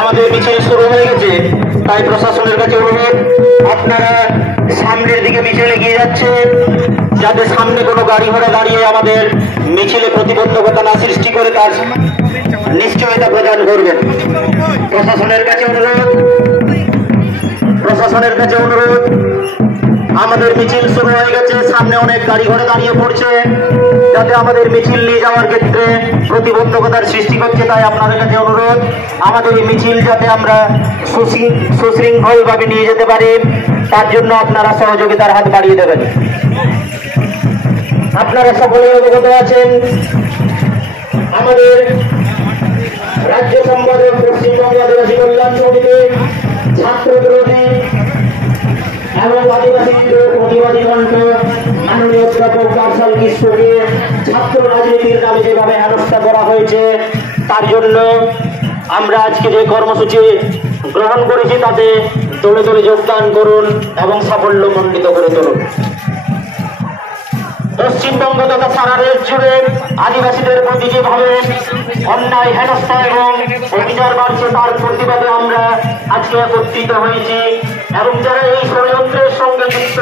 আমাদের মিছিল শুরু হয়ে গেছে, তাই প্রশাসনের কাছে অনুরোধ আপনারা সামনের দিকে মিছিল এগিয়ে যাচ্ছে, যাতে সামনে কোনো গাড়ি ঘোড়া দাঁড়িয়ে আমাদের মিছিলে প্রতিবন্ধকতা না সৃষ্টি করে তার নিশ্চয়তা প্রদান করবেন। প্রশাসনের কাছে অনুরোধ আমাদের মিছিল শুরু হয়ে গেছে, সামনে অনেক গাড়ি ঘোড়া দাঁড়িয়ে পড়ছে, যাতে আমাদের মিছিল নিয়ে যাওয়ার ক্ষেত্রে প্রতিবন্ধকতার সৃষ্টি করছে। তাই আপনাদের কাছে অনুরোধ আমাদের এই মিছিল যাতে আমরা সুশৃঙ্খলভাবে নিয়ে যেতে পারি, তার জন্য আপনারা সহযোগিতার হাত বাড়িয়ে দেবেন। আপনারা সকলেই অবগত আছেন আমাদের রাজ্য সম্পাদক পশ্চিমবঙ্গ আদিবাসী কল্যাণ সমিতি ছাত্র বিরোধী এবং আদিবাসী প্রতিবাদী কণ্ঠ মাননীয় অধ্যাপক কারসাল কিস্কুকে ছাত্র রাজনীতির নামে যেভাবে হেনস্থা করা হয়েছে, তার জন্য আমরা আজকে যে কর্মসূচি গ্রহণ করেছি তাতে দলে দলে যোগদান করুন এবং সাফল্যমণ্ডিত করে তুলুন। পশ্চিমবঙ্গ তথা সারা দেশ জুড়ে আদিবাসীদের প্রতি যেভাবে অন্যায় হেনস্থা এবং অবিচার বাড়ছে, তার প্রতিবাদে আমরা আজকে একত্রিত হয়েছি এবং যারা এই ষড়যন্ত্রের সঙ্গে যুক্ত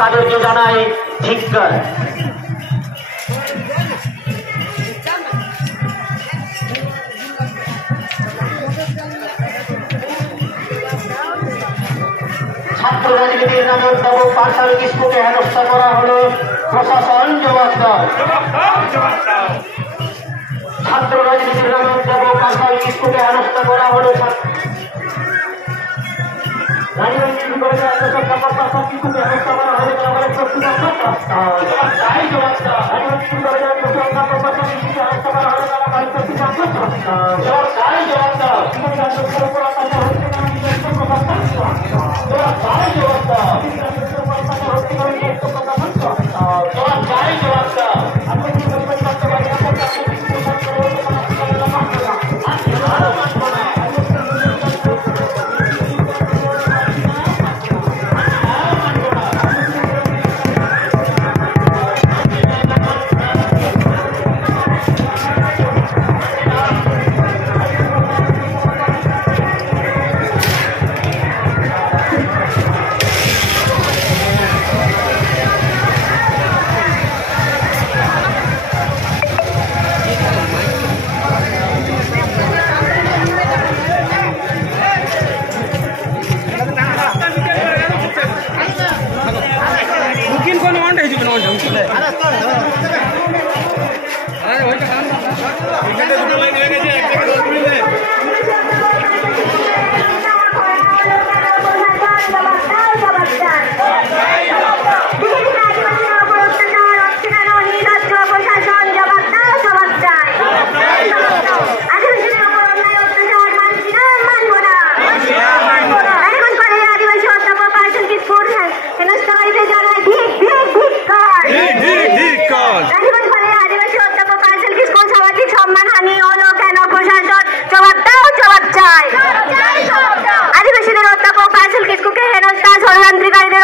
তাদেরকে জানাই ধিক্কার। ছাত্র রাজনীতির নামে অধ্যাপক কারসাল কিস্কুকে হেনস্থা করা হলো, প্রশাসন জবাবদার। ছাত্র রাজনীতির নামে অধ্যাপক কারসাল কিস্কুকে হেনস্থা করা হলো,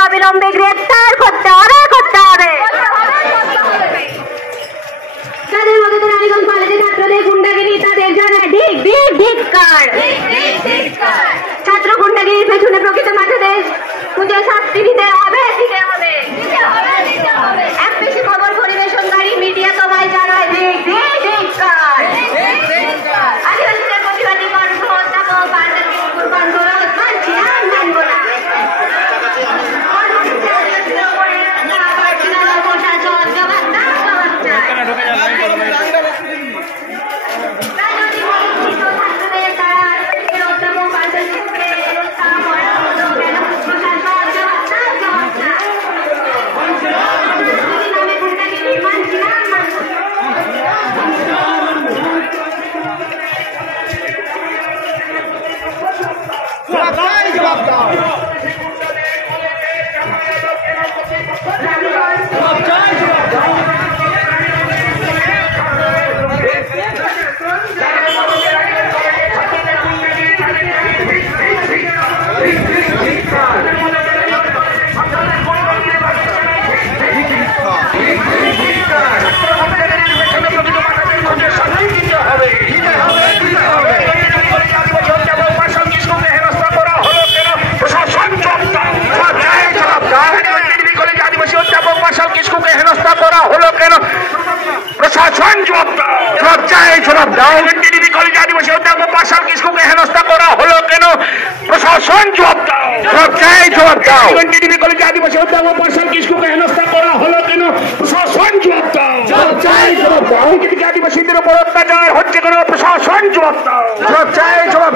অবিলম্বে গ্রেফতার করতে হবে। যাদের মধ্যে রানীগঞ্জ কলেজে ছাত্রদের গুন্ডাগিরি, তাদের জানায় ধিক্কার। ছাত্র গুন্ডাগিরির পেছনে প্রকৃত মাথাদের খুঁজে শাস্তি দিতে হবে। এক বেশি খবর পরিবেশনকারী মিডিয়া সবাই জানায় ধিক্কার। আদিবাসীদের প্রতিবাদী কণ্ঠ অধ্যাপক কারসাল কিস্কুর কণ্ঠ মানছি না, মানব না। প্রশাসন জবাব দাও, সব চাই জবাব দাও। টিডিপি কলেজে আদিবাসী অধ্যাপক পার্সন কিসকোকে হেনস্থা করা হলো কেন? প্রশাসন জবাব দাও, সব চাই জবাব দাও। আদিবাসীদের উপর অত্যাচার হচ্ছে কেন? প্রশাসন জবাব দাও, সব চাই জবাব